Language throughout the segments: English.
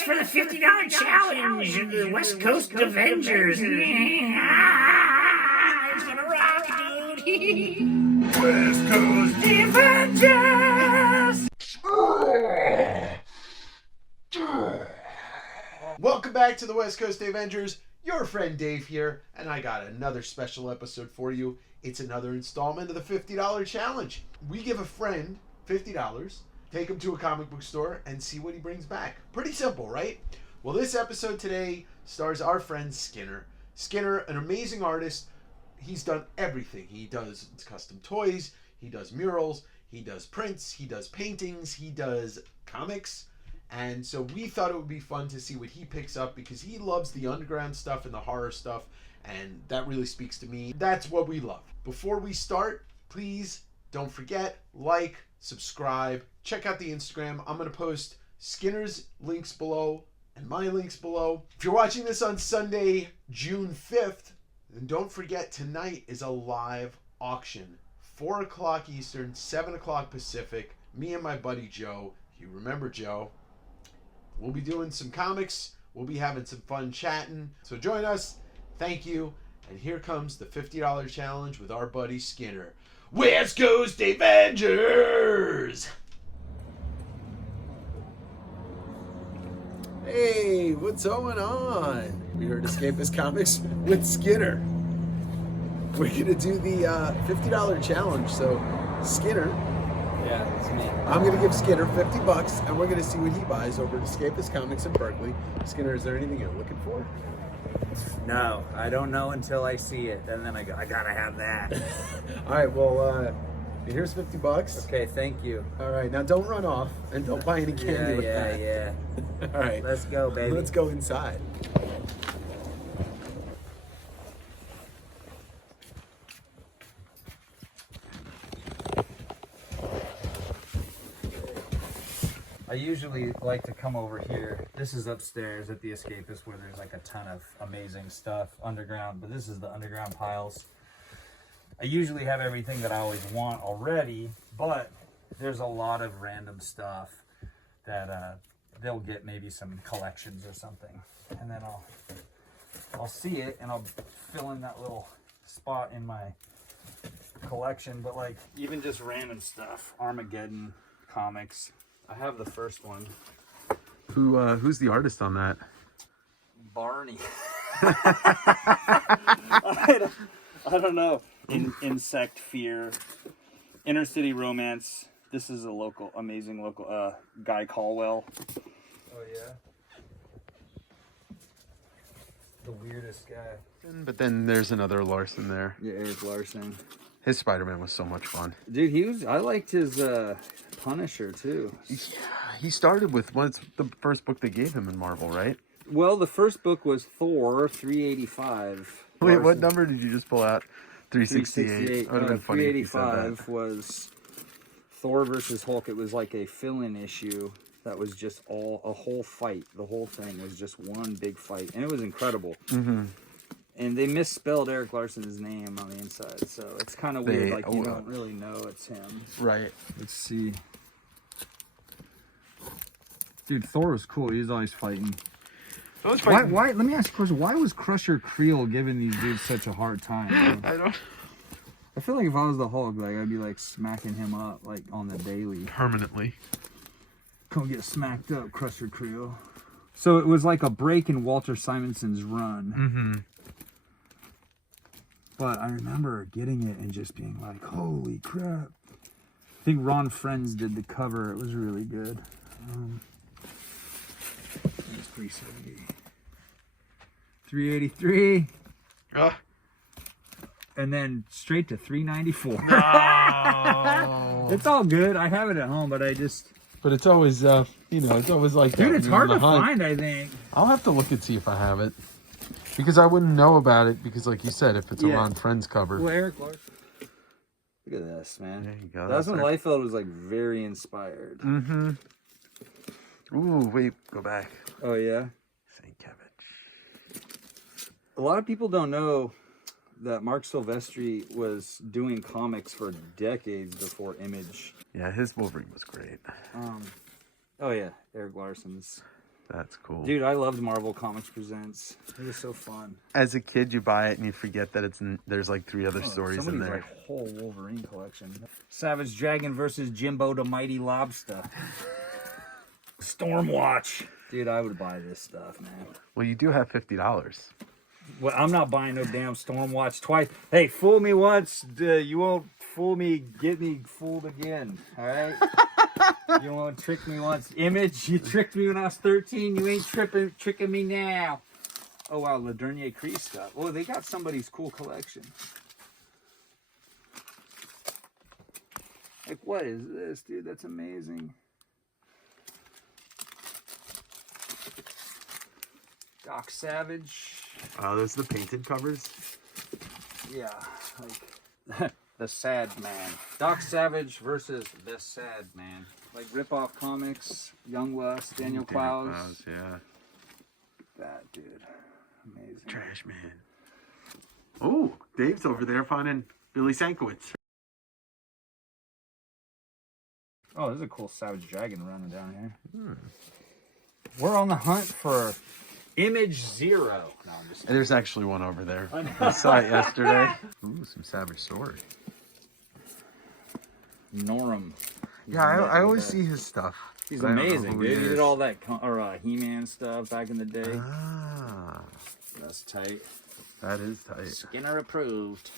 us for the $50 challenge of the West Coast Avengers. It's gonna rock, dude. West Coast Avengers! Welcome back to the West Coast Avengers. Your friend Dave here, and I got another special episode for you. It's another installment of the $50 challenge. We give a friend $50, take him to a comic book store, and see what he brings back. Pretty simple, right? Well, this episode today stars our friend Skinner. Skinner, an amazing artist. He's done everything. He does custom toys, he does murals, he does prints, he does paintings, he does comics. And so we thought it would be fun to see what he picks up because he loves the underground stuff and the horror stuff, and that really speaks to me. That's what we love. Before we start, please don't forget, like, subscribe, check out the Instagram. I'm going to post Skinner's links below and my links below. If you're watching this on Sunday, June 5th, then don't forget tonight is a live auction. 4 o'clock Eastern, 7 o'clock Pacific. Me and my buddy Joe. You remember Joe. We'll be doing some comics. We'll be having some fun chatting. So join us. Thank you. And here comes the $50 challenge with our buddy Skinner. West Coast Avengers! Hey, what's going on? We heard Escapist Comics with Skinner. We're going to do the $50 challenge. So, Skinner... Yeah, it's me. I'm going to give Skinner $50 and we're going to see what he buys over at Escapist Comics in Berkeley. Skinner, is there anything you're looking for? No, I don't know until I see it. And then I go, I gotta have that. All right, well, here's $50. Okay, thank you. All right, now don't run off and don't buy any candy with that. Yeah. All right. Let's go, baby. Let's go inside. I usually like to come over here. This is upstairs at the Escapist where there's like a ton of amazing stuff underground, but this is the underground piles. I usually have everything that I always want already, but there's a lot of random stuff that they'll get maybe some collections or something. And then I'll see it and I'll fill in that little spot in my collection, but like even just random stuff, Armageddon comics. I have the first one. Who's the artist on that? Barney. I don't know. Insect Fear. Inner City Romance. This is a local, amazing local, Guy Caldwell. Oh yeah. The weirdest guy. But then there's another Larson there. Yeah, Eric Larson. His Spider-Man was so much fun. Dude, I liked his Punisher too. He started with, what's the first book they gave him in Marvel, right? Well, the first book was Thor 385. Wait, what number did you just pull out? 368. 385 was Thor versus Hulk. It was like a fill-in issue that was just a whole fight. The whole thing was just one big fight, and it was incredible. Mm-hmm. And they misspelled Eric Larson's name on the inside, so it's kind of weird. Like, you don't really know it's him. Right. Let's see. Dude, Thor was cool. He was always fighting. Why? Let me ask you a question. Why was Crusher Creel giving these dudes such a hard time? I feel like if I was the Hulk, like I'd be like smacking him up like on the daily. Permanently. Come get smacked up, Crusher Creel. So it was like a break in Walter Simonson's run. Mm-hmm. But I remember getting it and just being like, holy crap. I think Ron Friends did the cover. It was really good. It's 370. 383. And then straight to 394. No. It's all good. I have it at home, but I just... But it's always, it's always like that. Dude, it's hard to find, I think. I'll have to look and see if I have it. Because I wouldn't know about it, because like you said, if it's a Ron Friends cover. Well, Eric Larson. Look at this, man. There you go. That's when Liefeld was like very inspired. Mm-hmm. Ooh, wait, go back. Oh, yeah? St. Kevin. A lot of people don't know that Mark Silvestri was doing comics for decades before Image. Yeah, his Wolverine was great. Oh yeah, Eric Larson's. That's cool. Dude, I loved Marvel Comics Presents. It was so fun. As a kid, you buy it and you forget that there's like 3 other stories in Somebody's there. like whole Wolverine collection. Savage Dragon versus Jimbo the Mighty Lobster. Stormwatch. Dude, I would buy this stuff, man. Well, you do have $50. Well, I'm not buying no damn Stormwatch twice. Hey, fool me once, you won't fool me, get me fooled again. All right? You won't trick me once. Image, you tricked me when I was 13. You ain't tricking me now. Oh, wow, Le Dernier Cri stuff. Oh, they got somebody's cool collection. Like, what is this, dude? That's amazing. Doc Savage. Oh, those are the painted covers? Yeah, like the Sad Man. Doc Savage versus the Sad Man. Like Rip-Off Comics, Young West, Daniel Clowes. Yeah. That dude, amazing. Trash Man. Oh, Dave's over there finding Billy Sankiewicz. Oh, there's a cool Savage Dragon running down here. We're on the hunt for Image Zero. No, I'm just. There's actually one over there. I saw it yesterday. Ooh, some Savage Sword. Norm. Yeah, I always see his stuff. He's I don't know amazing, who dude. he He is. did all that He-Man stuff back in the day. Ah, That's tight. that is tight. Skinner approved.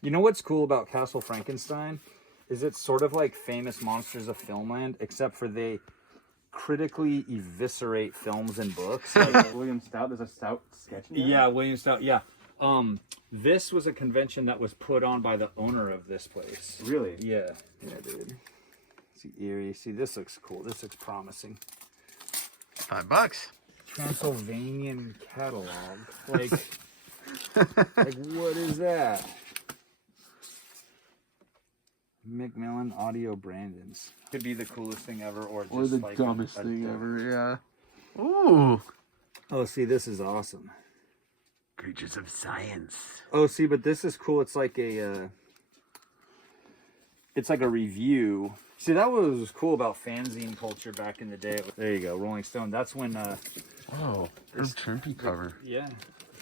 You know what's cool about Castle Frankenstein? Is it's sort of like Famous Monsters of Filmland, except for they critically eviscerate films and books. Like William Stout, there's a Stout sketch in there? Yeah, William Stout, yeah. This was a convention that was put on by the owner of this place. Really? Yeah. Yeah, dude. See, eerie. See, this looks cool. This looks promising. $5. Transylvanian catalog. Like, like what is that? Macmillan Audio Brandons. Could be the coolest thing ever, or just Or the like dumbest a thing duck. ever, yeah. Ooh. Oh, see, this is awesome. Creatures of Science. Oh, see, but this is cool. It's like a, review. See, that was cool about fanzine culture back in the day. There you go, Rolling Stone. That's when, Whoa, Herb Trimpe cover. yeah,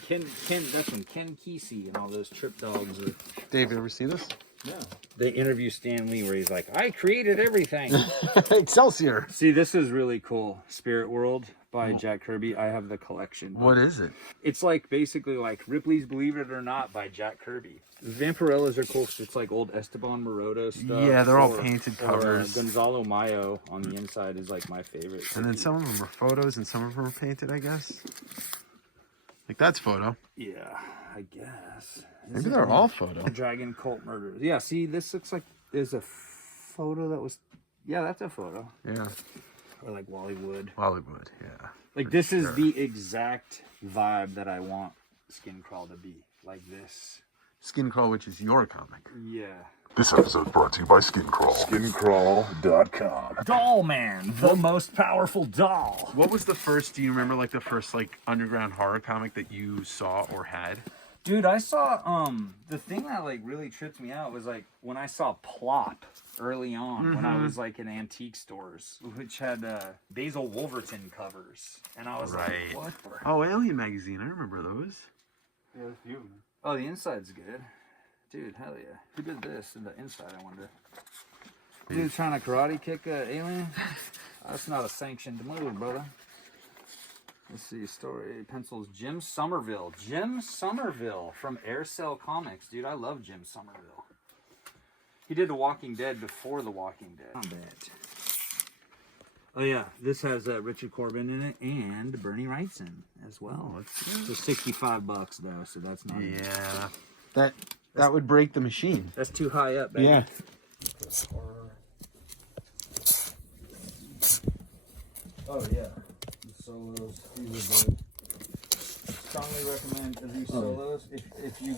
that's when Ken Kesey and all those Trip Dogs were. Dave, you ever see this? Yeah. They interview Stan Lee where he's like, I created everything. Excelsior. See, this is really cool. Spirit World by Jack Kirby. I have the collection. What is it? It's like basically like Ripley's Believe It or Not by Jack Kirby. The Vampirellas are cool 'cause it's like old Esteban Maroto stuff. Yeah, they're all painted or, covers. Gonzalo Mayo on the inside is like my favorite. And then some of them are photos and some of them are painted, I guess. Like that's photo. Yeah, I guess. Maybe they're all photo. Dragon Cult Murders. Yeah, see, this looks like there's a photo that was. Yeah, that's a photo. Yeah. Or like Wallywood. Hollywood, yeah. Like this is the exact vibe that I want Skin Crawl to be. Like this. Skin Crawl, which is your comic. Yeah. This episode is brought to you by Skin Crawl. SkinCrawl.com. Doll Man, the most powerful doll. What was the first, do you remember like the first like underground horror comic that you saw or had? Dude, I saw the thing that like really tripped me out was like when I saw Plop early on when I was like in antique stores, which had Basil Wolverton covers, and I was like, what the? Oh, Alien Magazine, I remember those. Yeah, there's a few of them. Oh, the inside's good. Dude, hell yeah. Who did this in the inside, I wonder? Dude trying to karate kick an alien? That's not a sanctioned move, brother. Let's see, story, pencils, Jim Somerville. Jim Somerville from Aircell Comics. Dude, I love Jim Somerville. He did The Walking Dead before The Walking Dead. I bet. Oh yeah, this has Richard Corbin in it and Bernie Wrightson as well. So $65 though, so that's not. Yeah, that would break the machine. That's too high up, baby. Yeah. Oh yeah, the solos. These are good. Strongly recommend these solos if you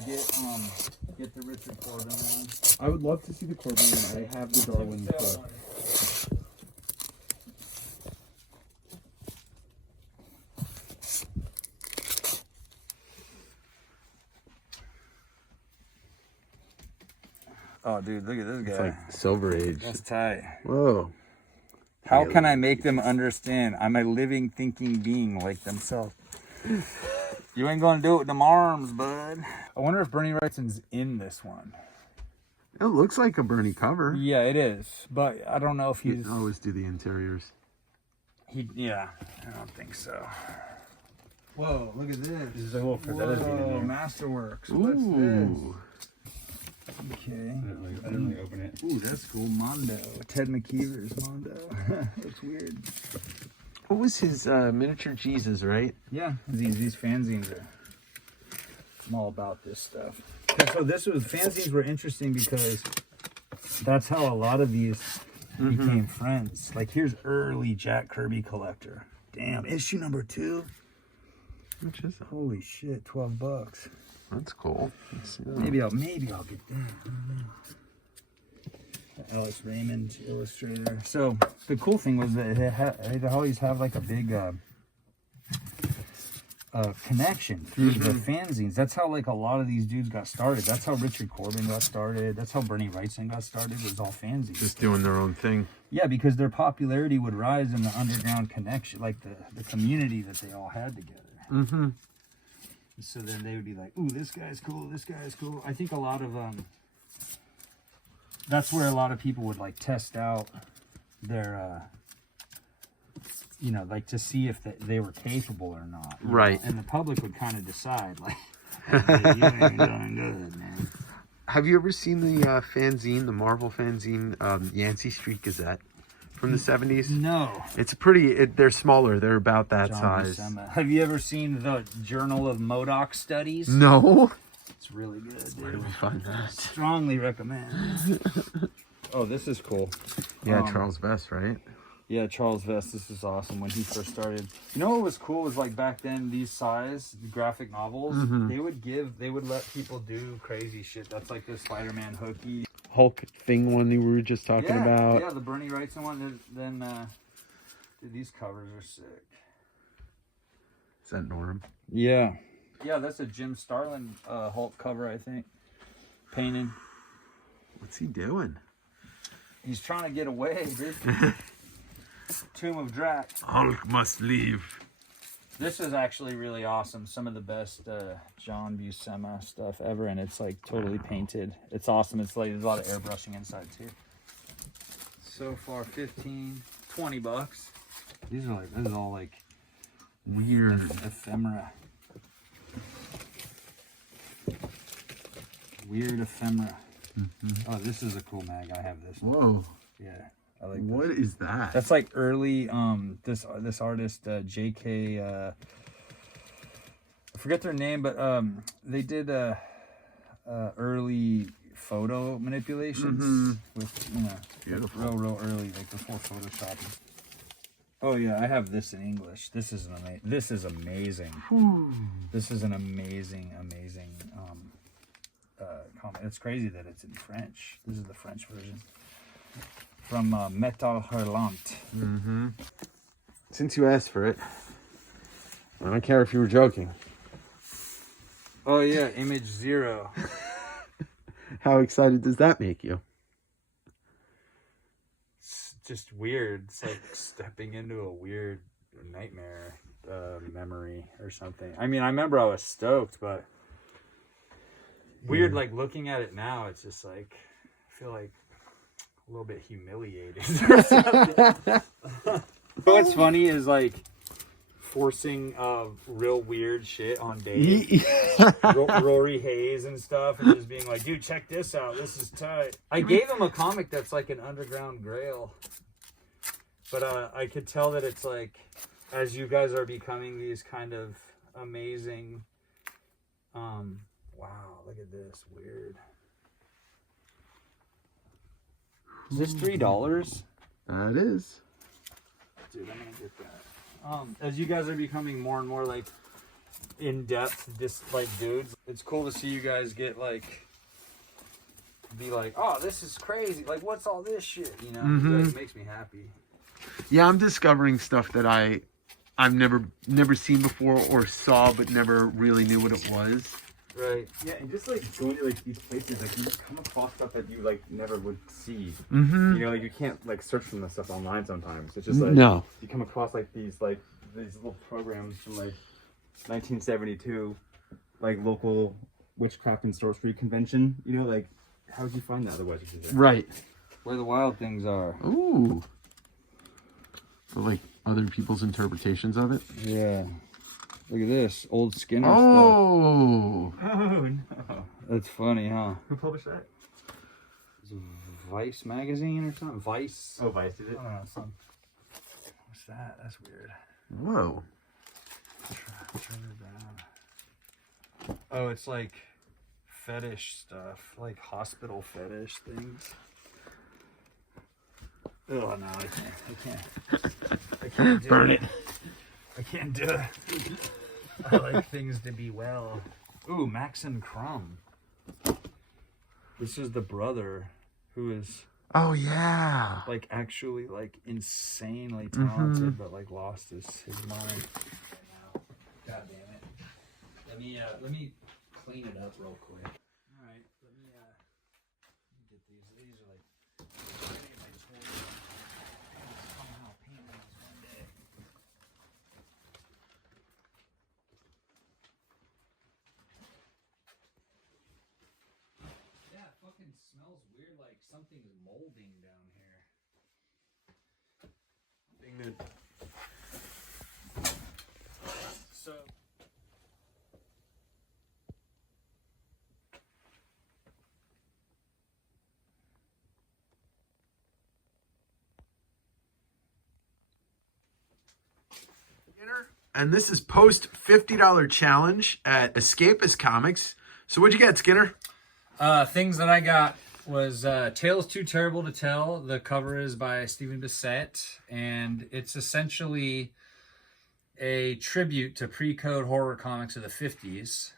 get the Richard Corbin one. I would love to see the Corbin one. I have the Darwin book. Oh, dude, look at this guy. It's like Silver Age. That's tight. Whoa. How can I make them understand I'm a living, thinking being like themselves? You ain't gonna do it with them arms, bud. I wonder if Bernie Wrightson's in this one. It looks like a Bernie cover. Yeah, it is. But I don't know if he's... I always do the interiors. Yeah, I don't think so. Whoa, look at this. This is a little Whoa, Masterworks. Ooh. What's this? Okay. I didn't really open it. Ooh, that's cool. Mondo. Ted McKeever's Mondo. That's weird. What was his miniature Jesus, right? Yeah, these fanzines are... I'm all about this stuff. Okay, so fanzines were interesting because that's how a lot of these became friends. Like, here's early Jack Kirby collector. Damn, issue number 2. Which is that? Holy shit, $12. That's cool. Let's see that. Maybe I'll get that. Alex Raymond illustrator. So the cool thing was that it always have like a big connection through the fanzines. That's how like a lot of these dudes got started. That's how Richard Corbin got started. That's how Bernie Wrightson got started. It was all fanzines. Just doing their own thing. Yeah, because their popularity would rise in the underground connection, like the community that they all had together. Mm-hmm. So then they would be like, ooh, this guy's cool, this guy's cool. I think a lot of that's where a lot of people would like test out their like to see if they were capable or not. Right. And the public would kind of decide like, hey, you ain't doing good, man. Have you ever seen the fanzine, the Marvel fanzine, Yancey Street Gazette from the 70s? No. It's they're smaller. They're about that John size. Buscema. Have you ever seen the Journal of MODOK Studies? No. It's really good, dude. Where do we find that? Strongly recommend. Oh, this is cool. Yeah, Charles Vest, right? Yeah, Charles Vest. This is awesome when he first started. You know what was cool was like back then, these size graphic novels, they would let people do crazy shit. That's like the Spider-Man hooky. Hulk thing one we were just talking about. Yeah, the Bernie Wrightson one. Then dude, these covers are sick. Is that Norm? Yeah. Yeah, that's a Jim Starlin Hulk cover, I think. Painting. What's he doing? He's trying to get away, dude. Tomb of Drac. Hulk must leave. This is actually really awesome. Some of the best John Buscema stuff ever, and it's like totally painted. It's awesome. It's like there's a lot of airbrushing inside too. So far, $15, $20. This is all like weird ephemera. Weird ephemera. Oh, this is a cool mag. I have this one. Whoa. Yeah, I like What this. is that? That's like early this artist JK I forget their name, but they did early photo manipulations with Beautiful. real early, like before photoshopping. Oh yeah, I have this in English. This is amazing. This is amazing. This is an amazing comic. It's crazy that it's in French. This is the French version from Metal Hurlant. Since you asked for it, I don't care if you were joking. Oh yeah, Image 0. How excited does that make you? It's just weird. It's like stepping into a weird nightmare memory or something. I mean, I remember I was stoked, but weird. Like looking at it now, it's just like I feel like a little bit humiliated. What's funny is like forcing real weird shit on Dave, Rory Hayes and stuff, and just being like, dude, check this out, this is tight. I gave him a comic that's like an underground grail, but I could tell that it's like, as you guys are becoming these kind of amazing, wow, look at this, weird. Is this $3? That is. Dude, I'm gonna get that. As you guys are becoming more and more like in-depth, just like dudes, it's cool to see you guys get like, be like, oh, this is crazy. Like, what's all this shit? You know, it makes me happy. Yeah, I'm discovering stuff that I've never seen before or saw, but never really knew what it was. Right. Yeah, and just like going to like these places, like you just come across stuff that you like never would see. Mm-hmm. You know, like you can't like search some of the stuff online sometimes. It's just like No. you come across like these little programs from like 1972, like local witchcraft and sorcery convention. You know, like how would you find that otherwise? Right. Where the wild things are. Ooh. But like other people's interpretations of it. Yeah. Look at this old Skinner stuff. Oh. Oh no! That's funny, huh? Who published that? Is it Vice magazine or something? Vice. Oh, Vice did it. I don't know. Some. What's that? That's weird. Whoa. Oh, it's like fetish stuff, like hospital fetish things. Oh no, I can't do Burn it. I can't do it. I like things to be well. Ooh, Max and Crumb. This is the brother who is Oh yeah. like actually like insanely talented, but like lost his mind. God damn it. Let me clean it up real quick. All right, let me get these. These are like my toys. Somehow paint these one day. Yeah, it fucking smells weird, like something's molding down here. So. And this is post $50 challenge at Escapist Comics. So what'd you get, Skinner? Things that I got was Tales Too Terrible to Tell. The cover is by Stephen Bissett, and it's essentially a tribute to pre-code horror comics of the 50s.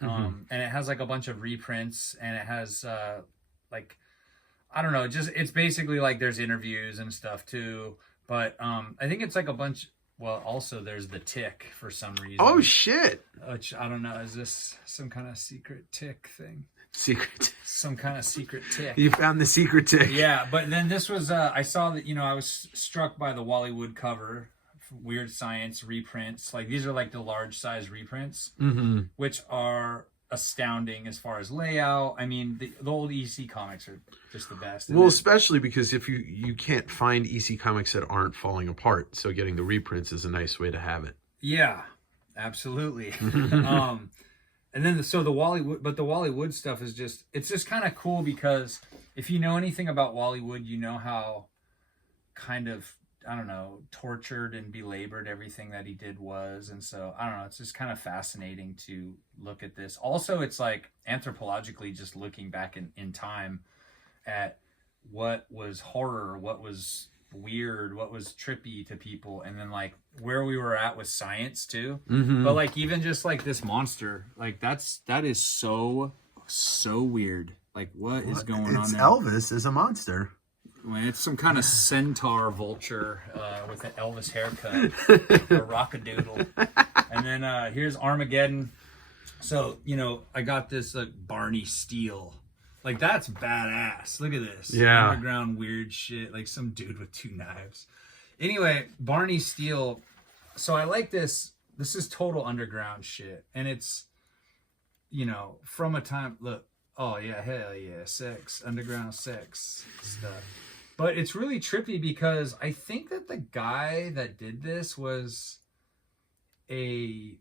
And it has like a bunch of reprints, and it has like, I don't know, it's basically like there's interviews and stuff too. But I think it's like a bunch. Well, also there's the Tick for some reason. Oh shit. Which I don't know. Is this some kind of secret Tick thing? Secret. Some kind of secret Tick. You found the secret tick. Yeah, but then this was, I saw that, I was struck by the Wally Wood cover, Weird Science reprints. Like, these are like the large size reprints, which are astounding as far as layout. I mean, the old EC comics are just the best. Well, especially because if you can't find EC comics that aren't falling apart, so getting the reprints is a nice way to have it. Yeah, absolutely. And then the Wally Wood, but the Wally Wood stuff is it's just kind of cool because if you know anything about Wally Wood, you know how kind of, I don't know, tortured and belabored everything that he did was. And so, I don't know, it's just kind of fascinating to look at this. Also, it's like anthropologically just looking back in time at what was horror, what was weird, what was trippy to people, and then like where we were at with science too. But like even just like this monster, like that is so weird. Like what is going on there? Elvis is a monster. When it's some kind of centaur vulture with an Elvis haircut, a rockadoodle. And then here's Armageddon. So, I got this like Barney Steele. Like, that's badass. Look at this. Yeah. Underground weird shit. Like some dude with 2 knives. Anyway, Barney Steele. So I like this. This is total underground shit. And it's, from a time, look. Oh, yeah, hell yeah. Sex. Underground sex stuff. But it's really trippy because I think that the guy that did this was a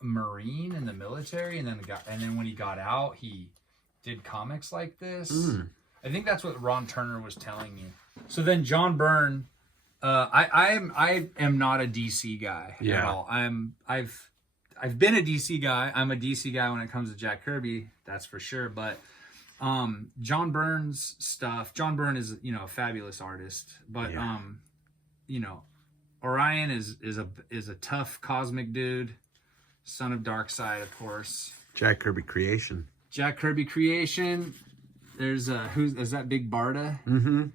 Marine in the military. And then when he got out, he did comics like this. I think that's what Ron Turner was telling me. So then John Byrne, I am not a DC guy at all. I've been a DC guy. I'm a DC guy when it comes to Jack Kirby, that's for sure. But John Byrne's stuff. John Byrne is a fabulous artist, but Orion is a tough cosmic dude, son of Darkseid, of course. Jack Kirby creation. Jack Kirby creation. There's is that Big Barda?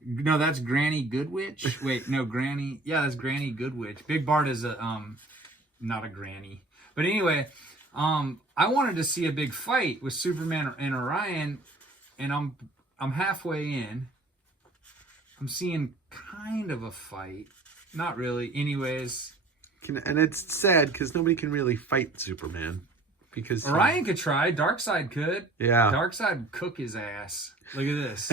No, that's Granny Goodwitch. Wait, no, Granny. Yeah, that's Granny Goodwitch. Big Barda's not a granny. But anyway, I wanted to see a big fight with Superman and Orion, and I'm halfway in. I'm seeing kind of a fight. Not really. Anyways. And it's sad because nobody can really fight Superman. Because Orion could try. Darkseid could. Yeah. Darkseid would cook his ass. Look at this.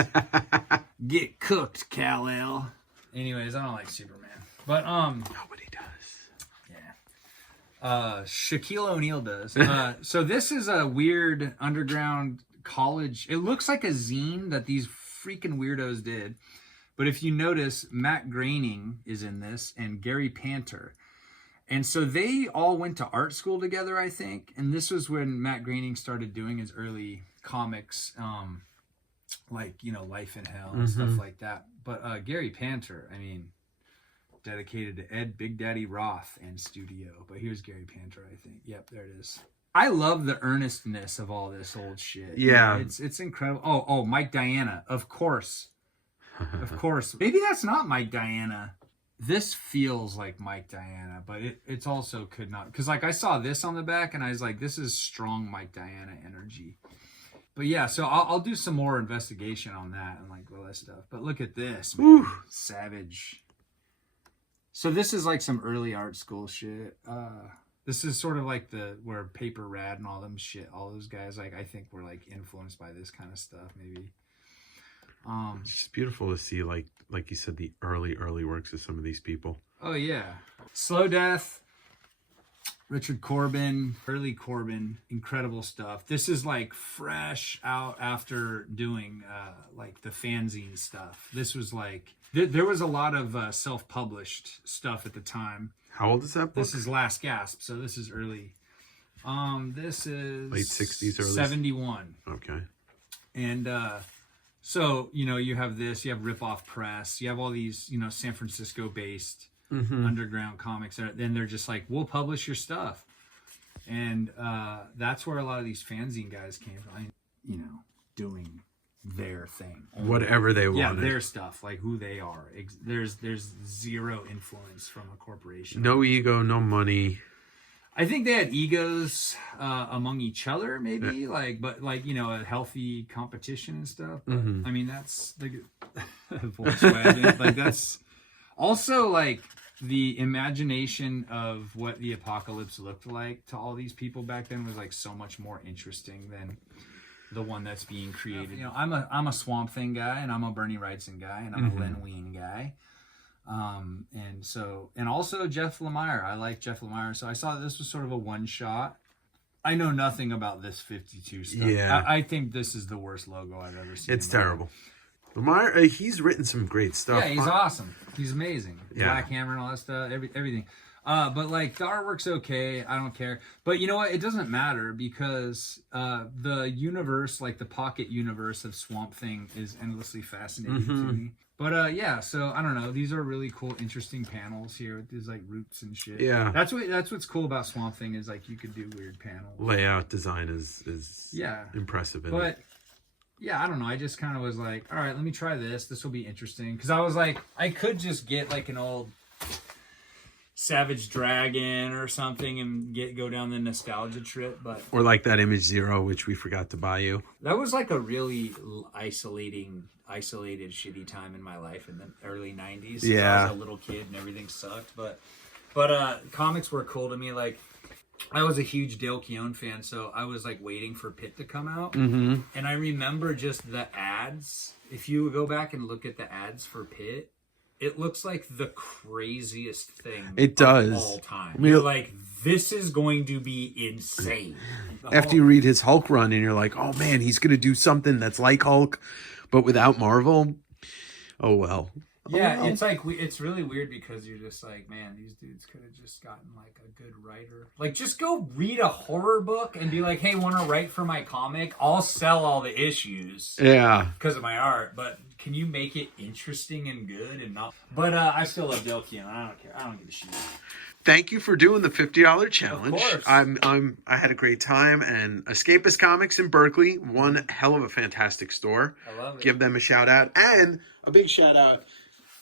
Get cooked, Kal-El. Anyways, I don't like Superman. But, nobody does. Yeah. Shaquille O'Neal does. So this is a weird underground college. It looks like a zine that these freaking weirdos did. But if you notice, Matt Groening is in this and Gary Panter. And so they all went to art school together, I think. And this was when Matt Groening started doing his early comics, like, you know, Life in Hell and stuff like that. But Gary Panter, I mean, dedicated to Ed Big Daddy Roth and Studio. But here's Gary Panter, I think. Yep, there it is. I love the earnestness of all this old shit. Yeah. It's incredible. Oh, Mike Diana, of course. Of course. Maybe that's not Mike Diana. This feels like Mike Diana, but it's also could not. Because, like, I saw this on the back, and I was like, this is strong Mike Diana energy. But, yeah, so I'll do some more investigation on that and, like, all that stuff. But look at this, man. Ooh. Savage. So this is, like, some early art school shit. This is sort of like where Paper Rad and all them shit, all those guys, like, I think were, like, influenced by this kind of stuff, maybe. It's just beautiful to see, like you said, the early works of some of these people. Oh yeah, Slow Death, Richard Corbin, early Corbin, incredible stuff. This is like fresh out after doing like the fanzine stuff. This was like there was a lot of self-published stuff at the time. How old is that book? This is Last Gasp, so this is early. This is late 60s, early 71. Okay, and. So, you know, you have this, you have Rip-Off Press, you have all these, you know, San Francisco-based underground comics. Then they're just like, we'll publish your stuff. And that's where a lot of these fanzine guys came from, you know, doing their thing. Whatever they wanted. Yeah, their stuff, like who they are. There's zero influence from a corporation. No ego, no money. I think they had egos among each other, maybe, but you know, a healthy competition and stuff. But, I mean, that's the Volkswagen. Like, that's also like the imagination of what the apocalypse looked like to all these people back then was like so much more interesting than the one that's being created. You know, I'm a Swamp Thing guy, and I'm a Bernie Wrightson guy, and I'm a Len Wein guy. And also Jeff Lemire. I like Jeff Lemire. So I saw this was sort of a one shot. I know nothing about this 52 stuff. Yeah. I think this is the worst logo I've ever seen. It's terrible. Lemire, he's written some great stuff. Yeah, he's awesome. He's amazing. Yeah. Black Hammer and all that stuff, everything. But like the artwork's okay. I don't care. But you know what? It doesn't matter because the universe, like the pocket universe of Swamp Thing, is endlessly fascinating to me. But yeah, so I don't know. These are really cool, interesting panels here with these like roots and shit. Yeah, that's what's cool about Swamp Thing is like you could do weird panels. Layout design is impressive. But yeah, I don't know. I just kind of was like, all right, let me try this. This will be interesting because I was like, I could just get like an old Savage Dragon or something and go down the nostalgia trip, or like that Image Zero, which we forgot to buy you. That was like a really isolated shitty time in my life in the early 90s. Yeah, I was a little kid and everything sucked, but comics were cool to me. Like I was a huge Dale Keown fan, so I was like waiting for Pit to come out, and I remember just the ads. If you go back and look at the ads for Pit, it looks like the craziest thing. It does. Of all time. You're like, this is going to be insane. After you read his Hulk run and you're like, oh man, he's going to do something that's like Hulk, but without Marvel. Oh well. Yeah, it's like it's really weird because you're just like, man, these dudes could have just gotten like a good writer. Like, just go read a horror book and be like, hey, want to write for my comic? I'll sell all the issues. Yeah, because of my art. But can you make it interesting and good and not? But I still love Dale Keown. I don't care. I don't give a shit. Thank you for doing the $50 challenge. Of course. I had a great time, and Escapist Comics in Berkeley, one hell of a fantastic store. I love it. Give them a shout out, and a big shout out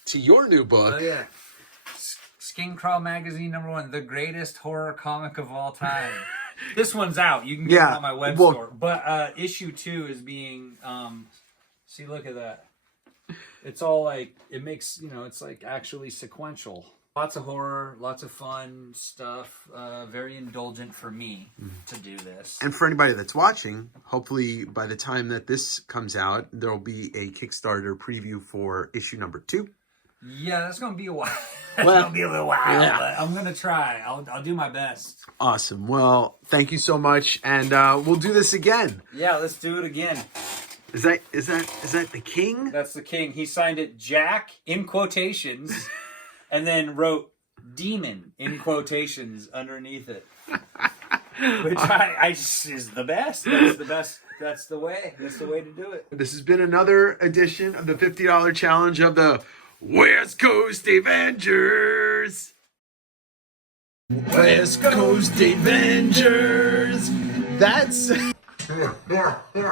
to your new book. Oh yeah, Skin Crawl Magazine #1, the greatest horror comic of all time. This one's out. You can get it on my web well- store. But issue 2 is being. See, look at that. It's all like it makes it's like actually sequential. Lots of horror, lots of fun stuff. Very indulgent for me to do this. And for anybody that's watching, hopefully by the time that this comes out, there'll be a Kickstarter preview for issue number 2. Yeah, that's gonna be a while. That's gonna be a little while, yeah. but I'm gonna try. I'll do my best. Awesome. Well, thank you so much, and we'll do this again. Yeah, let's do it again. Is that the king? That's the king. He signed it Jack in quotations, and then wrote demon in quotations underneath it. Which I just is the best. That's the best. That's the way. That's the way to do it. This has been another edition of the $50 challenge of the West Coast Avengers. West Coast Avengers. That's